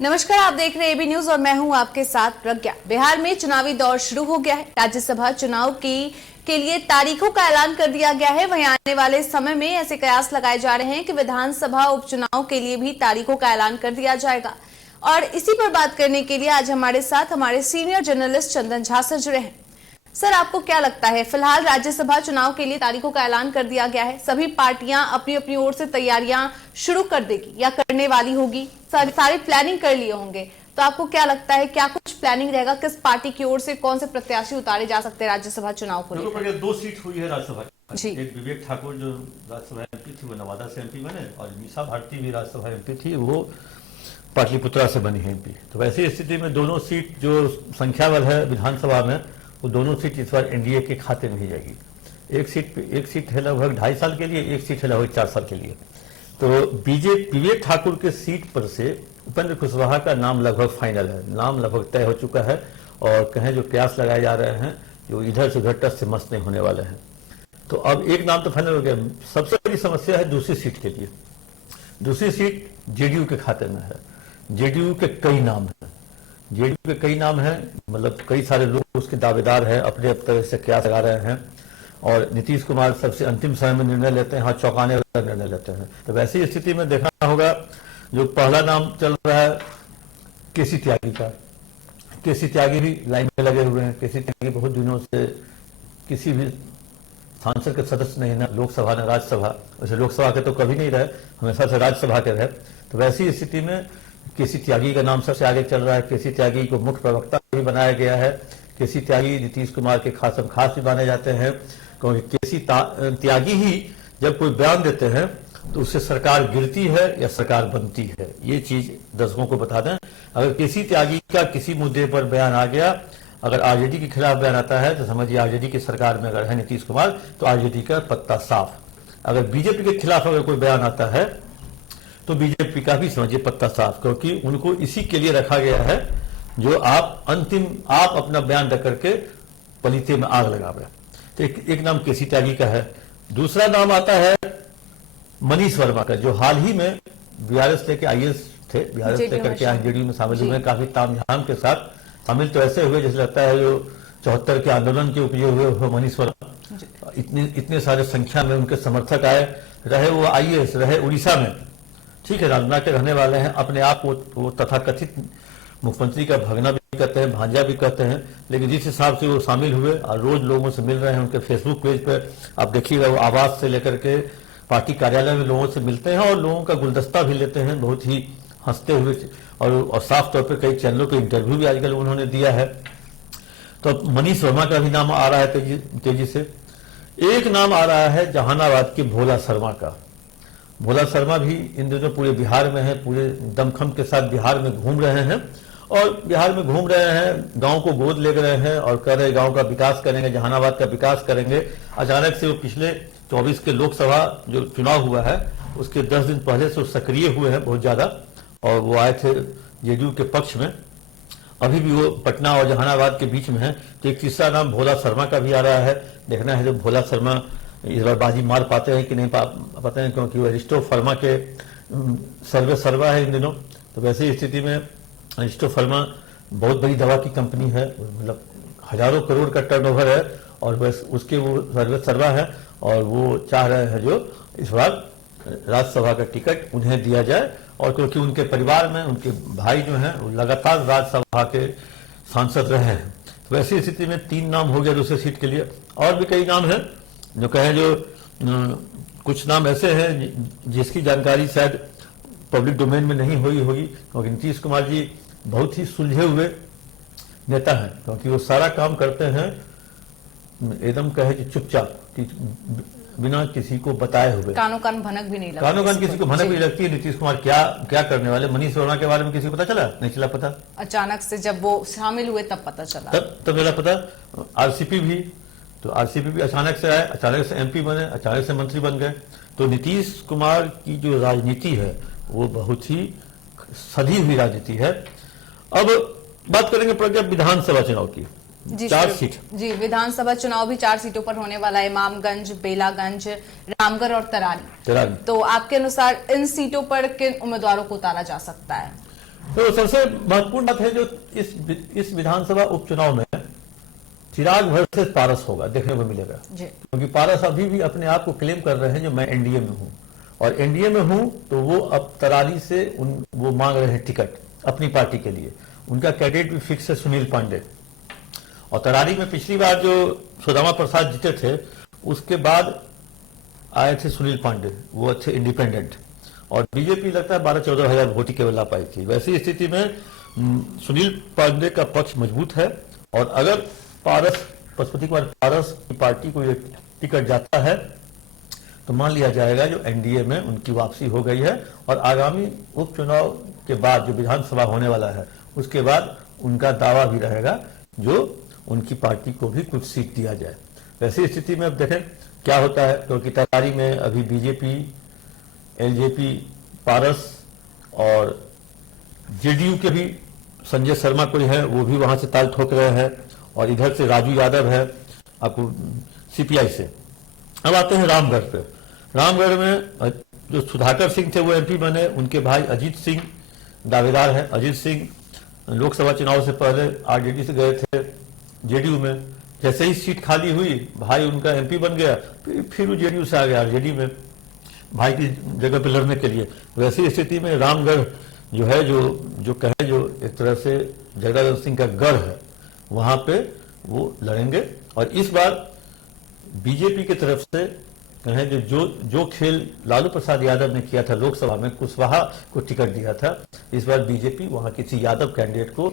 नमस्कार, आप देख रहे हैं एबी न्यूज और मैं हूं आपके साथ प्रज्ञा। बिहार में चुनावी दौर शुरू हो गया है। राज्यसभा चुनाव के लिए तारीखों का ऐलान कर दिया गया है। वहीं आने वाले समय में ऐसे कयास लगाए जा रहे हैं कि विधानसभा उपचुनाव के लिए भी तारीखों का ऐलान कर दिया जाएगा। और इसी पर बात करने के लिए आज हमारे साथ हमारे सीनियर जर्नलिस्ट चंदन झा से जुड़े हैं। सर, आपको क्या लगता है, फिलहाल राज्यसभा चुनाव के लिए तारीखों का ऐलान कर दिया गया है, सभी पार्टियां अपनी अपनी ओर से तैयारियां शुरू कर देगी या करने वाली होगी, सारी प्लानिंग कर लिए होंगे, तो आपको क्या लगता है क्या कुछ प्लानिंग रहेगा, किस पार्टी की ओर से कौन से प्रत्याशी उतारे जा सकते हैं राज्यसभा चुनाव को लेकर? 2 सीट हुई है राज्यसभा जी। एक विवेक ठाकुर जो राज्यसभा एमपी थी वो नवादा से एमपी बने, और मीसा भारती भी राज्यसभा एमपी थी, वो पाटलिपुत्रा से बनी है एमपी। तो वैसी स्थिति में दोनों सीट जो संख्या बल है विधानसभा में, वो दोनों सीट इस बार एनडीए के खाते में ही जाएगी। एक सीट है लगभग 2.5 साल के लिए, एक सीट है लगभग 4 साल के लिए। तो बीजेपी विवेक ठाकुर के सीट पर से उपेंद्र कुशवाहा का नाम लगभग फाइनल है, नाम लगभग तय हो चुका है। और कहें जो प्रयास लगाए जा रहे हैं, जो इधर से उधर टस से मस नहीं होने वाले हैं। तो अब एक नाम तो फाइनल हो गया। सबसे बड़ी समस्या है दूसरी सीट के लिए। दूसरी सीट जेडीयू के खाते में है। जेडीयू के कई नाम हैं, जेडीयू के कई नाम हैं, मतलब कई सारे लोग उसके दावेदार हैं, अपने तरह से क्या लगा रहे हैं। और नीतीश कुमार सबसे अंतिम समय में निर्णय लेते हैं, हाँ चौंकाने वाला निर्णय लेते हैं। तो वैसी स्थिति में देखना होगा, जो पहला नाम चल रहा है केसी त्यागी का। केसी त्यागी भी लाइन में लगे हुए हैं। केसी त्यागी बहुत दिनों से किसी भी सांसद के सदस्य नहीं, ना लोकसभा न राज्यसभा, वैसे लोकसभा के तो कभी नहीं रहे, हमेशा से राज्यसभा के रहे। तो वैसी स्थिति में केसी त्यागी का नाम सबसे आगे चल रहा है। केसी त्यागी को मुख्य प्रवक्ता भी बनाया गया है। केसी त्यागी नीतीश कुमार के खास भी माने जाते हैं, क्योंकि केसी त्यागी ही जब कोई बयान देते हैं तो उससे सरकार गिरती है या सरकार बनती है, ये चीज दर्शकों को बता दें। अगर केसी त्यागी का किसी मुद्दे पर बयान आ गया, अगर आरजेडी के खिलाफ बयान आता है, तो समझिए आरजेडी की सरकार में अगर है नीतीश कुमार, तो आरजेडी का पत्ता साफ। अगर बीजेपी के खिलाफ अगर कोई बयान आता है, तो बीजेपी का भी समझिए पत्ता साफ, क्योंकि उनको इसी के लिए रखा गया है जो आप अपना बयान रख करके पलीते में आग लगा रहे। तो एक नाम केसी त्यागी का है। दूसरा नाम आता है मनीष वर्मा का, जो हाल ही में बीआरएस लेके आईएएस थे, बीआरएस लेकर के आज जेडीयू में शामिल हुए, काफी तामझाम के साथ शामिल तो ऐसे हुए जैसे लगता है जो 74 के आंदोलन के उपयोग हुए मनीष वर्मा। इतने सारे संख्या में उनके समर्थक आए रहे। वो आईएएस रहे उड़ीसा में, ठीक है, नालंदा के रहने वाले हैं, अपने आप वो तथाकथित मुख्यमंत्री का भगना भी कहते हैं, भांजा भी कहते हैं। लेकिन जिस हिसाब से वो शामिल हुए और रोज लोगों से मिल रहे हैं, उनके फेसबुक पेज पर आप देखिएगा, वो आवास से लेकर के पार्टी कार्यालय में लोगों से मिलते हैं और लोगों का गुलदस्ता भी लेते हैं, बहुत ही हंसते हुए। और साफ तौर पर कई चैनलों पे इंटरव्यू भी आजकल उन्होंने दिया है। तो मनीष वर्मा का भी नाम आ रहा है तेजी से। एक नाम आ रहा है जहानाबाद के भोला शर्मा का। भोला शर्मा भी इन दिनों पूरे बिहार में है, पूरे दमखम के साथ बिहार में घूम रहे हैं, और बिहार में घूम रहे हैं, गांव को गोद ले रहे हैं और कह रहे गांव का विकास करेंगे, जहानाबाद का विकास करेंगे। अचानक से वो पिछले 24 के लोकसभा जो चुनाव हुआ है, उसके 10 दिन पहले से सक्रिय हुए हैं बहुत ज्यादा, और वो आए थे जेडीयू के पक्ष में। अभी भी वो पटना और जहानाबाद के बीच में है। तो एक तीसरा नाम भोला शर्मा का भी आ रहा है। देखना है जो भोला शर्मा इस बार बाजी मार पाते हैं कि नहीं पाते हैं, क्योंकि वो अरिस्टो फर्मा के सर्वा है इन दिनों। तो वैसी स्थिति में अरिस्टो फर्मा बहुत बड़ी दवा की कंपनी है, मतलब हजारों करोड़ का टर्नओवर है, और बस उसके वो सर्वा है, और वो चाह रहे हैं जो इस बार राज्यसभा का टिकट उन्हें दिया जाए। और क्योंकि उनके परिवार में उनके भाई जो हैं वो लगातार राज्यसभा के सांसद रहे हैं। तो वैसी स्थिति में 3 नाम हो गया दूसरी सीट के लिए। और भी कई नाम हैं जो कहें, जो कुछ नाम ऐसे हैं जिसकी जानकारी शायद पब्लिक डोमेन में नहीं हुई होगी, क्योंकि नीतीश कुमार जी बहुत ही सुलझे हुए नेता हैं, क्योंकि वो सारा काम करते हैं एकदम कहे कि चुपचाप, बिना किसी को बताए हुए। कानों कान भनक भी नहीं लगती, कानों कान किसी को भनक भी लगती है। नीतीश कुमार क्या करने वाले। मनीष वर्मा के बारे में किसी को पता चला? नहीं चला पता। अचानक से जब वो शामिल हुए तब पता चला, तब मेरा पता। आरसीपी भी अचानक से आए, अचानक से एमपी बने, अचानक से मंत्री बन गए। तो नीतीश कुमार की जो राजनीति है वो बहुत ही सधी हुई राजनीति है। अब बात करेंगे प्रज्ञा विधानसभा चुनाव की। जी 4 सीट जी, विधानसभा चुनाव भी 4 सीटों पर होने वाला है, इमामगंज, बेलागंज, रामगढ़ और तरारी। तो आपके अनुसार इन सीटों पर किन उम्मीदवारों को उतारा जा सकता है? तो सबसे महत्वपूर्ण बात है जो इस विधानसभा उपचुनाव में चिराग वर्सेस पारस होगा, देखने को मिलेगा। क्योंकि पारस अभी भी अपने आप को क्लेम कर रहे हैं जो मैं एनडीए में हूं, और एनडीए में हूं तो वो अब तरारी से वो मांग रहे हैं टिकट अपनी पार्टी के लिए। उनका कैंडिडेट भी फिक्स है सुनील पांडे, और तरारी में पिछली बार जो सुदामा प्रसाद जीते थे उसके बाद आए थे सुनील पांडे, वो थे इंडिपेंडेंट, और बीजेपी लगता है 12-14 हजार वोट केवल ला पाई थी। वैसी स्थिति में सुनील पांडे का पक्ष मजबूत है, और अगर पशुपति कुमार पारस की पार्टी को टिकट जाता है तो मान लिया जाएगा जो एनडीए में उनकी वापसी हो गई है, और आगामी उपचुनाव के बाद जो विधानसभा होने वाला है उसके बाद उनका दावा भी रहेगा जो उनकी पार्टी को भी कुछ सीट दिया जाए। वैसी स्थिति में अब देखें क्या होता है, क्योंकि तैयारी में अभी बीजेपी, एलजेपी, पारस और जेडीयू के भी संजय शर्मा कोई है वो भी वहां से ताल ठोक रहे हैं, और इधर से राजू यादव है आपको सीपीआई से। अब आते हैं रामगढ़ पे। रामगढ़ में जो सुधाकर सिंह थे वो एमपी बने, उनके भाई अजीत सिंह दावेदार है। अजीत सिंह लोकसभा चुनाव से पहले आरजेडी से गए थे जेडीयू में, जैसे ही सीट खाली हुई भाई उनका एमपी बन गया, फिर वो जेडीयू से आ गया आरजेडी में भाई की जगह पे लड़ने के लिए। वैसी स्थिति में रामगढ़ जो है जो कहे जो एक तरह से जगदानंद सिंह का गढ़ है, वहां पे वो लड़ेंगे। और इस बार बीजेपी की तरफ से कहें जो खेल लालू प्रसाद यादव ने किया था लोकसभा में, कुशवाहा को टिकट दिया था, इस बार बीजेपी वहां किसी यादव कैंडिडेट को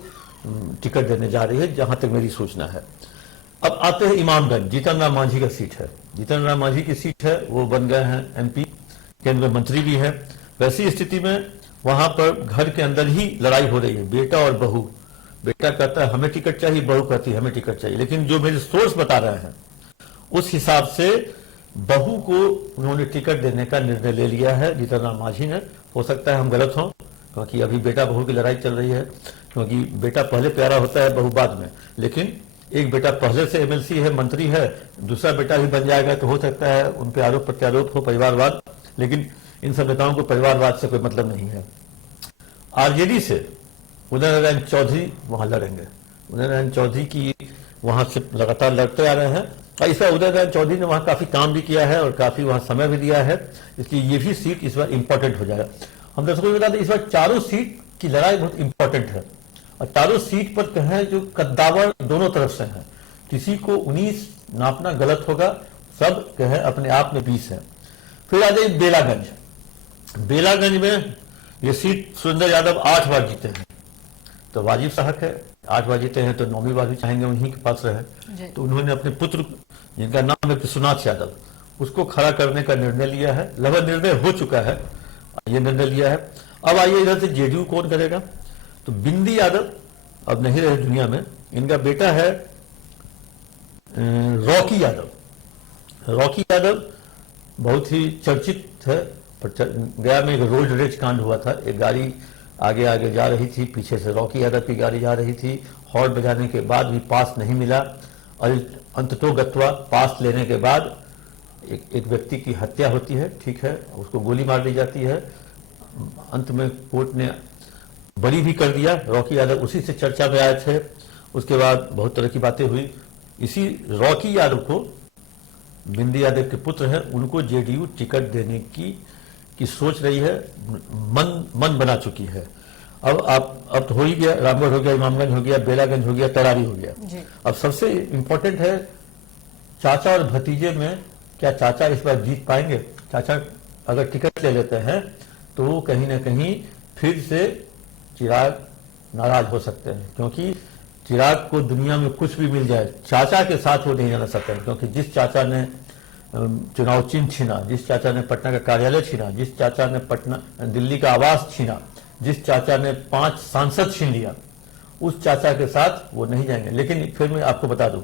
टिकट देने जा रही है, जहां तक मेरी सूचना है। अब आते हैं इमामगंज, जीतन राम मांझी का सीट है। जीतन राम मांझी की सीट है, वो बन गए हैं एमपी, केंद्रीय मंत्री भी है। वैसी स्थिति में वहां पर घर के अंदर ही लड़ाई हो रही है, बेटा और बहू। बेटा कहता है हमें टिकट चाहिए, बहू कहती है हमें टिकट चाहिए। लेकिन जो मेरे सोर्स बता रहे हैं उस हिसाब से बहू को उन्होंने टिकट देने का निर्णय ले लिया है जीतन राम मांझी ने। हो सकता है हम गलत हों, क्योंकि अभी बेटा बहू की लड़ाई चल रही है, क्योंकि बेटा पहले प्यारा होता है बहू बाद में। लेकिन एक बेटा पहले से एमएलसी है, मंत्री है, दूसरा बेटा भी बन जाएगा तो हो सकता है उन पे आरोप प्रत्यारोप हो, परिवारवाद। लेकिन इन सब नेताओं को परिवारवाद से कोई मतलब नहीं है। आरजेडी से उदय नारायण चौधरी वहां लड़ेंगे। उदय नारायण चौधरी की वहां से लगातार लड़ते आ रहे हैं, और इस बार उदय नारायण चौधरी ने वहां काफी काम भी किया है और काफी वहां समय भी दिया है, इसलिए ये भी सीट इस बार इंपॉर्टेंट हो जाएगा। हम दर्शकों को बता दें इस बार चारों सीट की लड़ाई बहुत इंपॉर्टेंट है, और चारों सीट पर कहें जो कद्दावर दोनों तरफ से हैं, किसी को 19 नापना गलत होगा, सब कहें अपने आप में 20 है। फिर आ जाए बेलागंज। बेलागंज में ये सीट सुरेंद्र यादव 8 बार जीते हैं, तो वाजिब सा हक है, 8 बार जीते हैं तो 9वीं बार भी चाहेंगे उन्हीं के पास रहे। तो उन्होंने अपने पुत्र जिनका नाम है विश्वनाथ यादव, उसको खड़ा करने का निर्णय लिया है। लगभग निर्णय हो चुका है, ये निर्णय लिया है। अब आइए इधर से जेडीयू कौन करेगा, तो बिंदी यादव अब नहीं रहे दुनिया में, इनका बेटा है रॉकी यादव। रॉकी यादव बहुत ही चर्चित है, गया में एक रोड रेज कांड हुआ था, एक गाड़ी आगे आगे जा रही थी, पीछे से रॉकी यादव की गाड़ी जा रही थी, हॉर्न बजाने के बाद भी पास नहीं मिला, और अंततोगत्वा पास लेने के बाद एक व्यक्ति की हत्या होती है, ठीक है, उसको गोली मार दी जाती है। अंत में कोर्ट ने बरी भी कर दिया, रॉकी यादव उसी से चर्चा में आए थे। उसके बाद बहुत तरह की बातें हुई। इसी रॉकी यादव को, बिंदी यादव के पुत्र हैं, उनको जेडीयू टिकट देने की सोच रही है, मन बना चुकी है। अब तो हो ही गया, रामगढ़ हो गया, इमामगंज हो गया, बेलागंज हो गया, तरारी हो गया। अब सबसे इंपॉर्टेंट है चाचा और भतीजे में, क्या चाचा इस बार जीत पाएंगे? चाचा अगर टिकट ले लेते हैं तो वो कहीं ना कहीं फिर से चिराग नाराज हो सकते हैं, क्योंकि चिराग को दुनिया में कुछ भी मिल जाए, चाचा के साथ वो नहीं जाना सकते, क्योंकि जिस चाचा ने चुनाव चिन्ह छीना, जिस चाचा ने पटना का कार्यालय छीना, जिस चाचा ने दिल्ली का आवास छीना, जिस चाचा ने 5 सांसद छीन लिया, उस चाचा के साथ वो नहीं जाएंगे। लेकिन फिर मैं आपको बता दूं,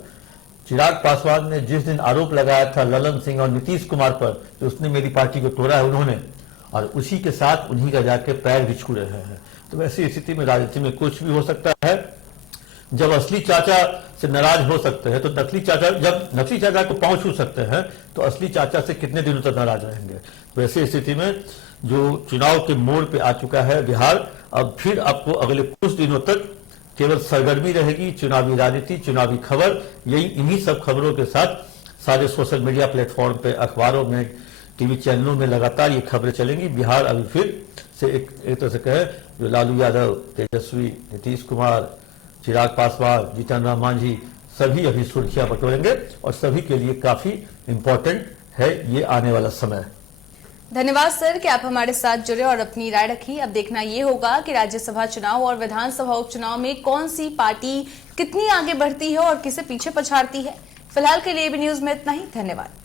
चिराग पासवान ने जिस दिन आरोप लगाया था ललन सिंह और नीतीश कुमार पर कि उसने मेरी पार्टी को तोड़ा है, उन्होंने, और उसी के साथ उन्हीं का जाके पैर बिछू रहे हैं। तो वैसी स्थिति में राजनीति में कुछ भी हो सकता है। जब असली चाचा से नाराज हो सकते हैं तो नकली चाचा, जब नकली चाचा को पांव छू सकते हैं तो असली चाचा से कितने दिनों तक नाराज रहेंगे। तो ऐसी स्थिति में जो चुनाव के मोड़ पे आ चुका है बिहार, अब फिर आपको अगले कुछ दिनों तक केवल सरगर्मी रहेगी, चुनावी राजनीति, चुनावी खबर, यही इन्हीं सब खबरों के साथ सारे सोशल मीडिया प्लेटफॉर्म पे, अखबारों में, टीवी चैनलों में लगातार ये खबरें चलेंगी। बिहार अभी फिर से एक तरह से कहे जो लालू यादव, तेजस्वी, नीतीश कुमार, चिराग पासवान, जीतन राम मांझी सभी अभी सुर्खियां बटोरेंगे और सभी के लिए काफी इंपॉर्टेंट है ये आने वाला समय। धन्यवाद सर कि आप हमारे साथ जुड़े और अपनी राय रखी। अब देखना ये होगा कि राज्यसभा चुनाव और विधानसभा उपचुनाव में कौन सी पार्टी कितनी आगे बढ़ती है और किसे पीछे पछाड़ती है। फिलहाल के लिए एबी न्यूज में इतना ही। धन्यवाद।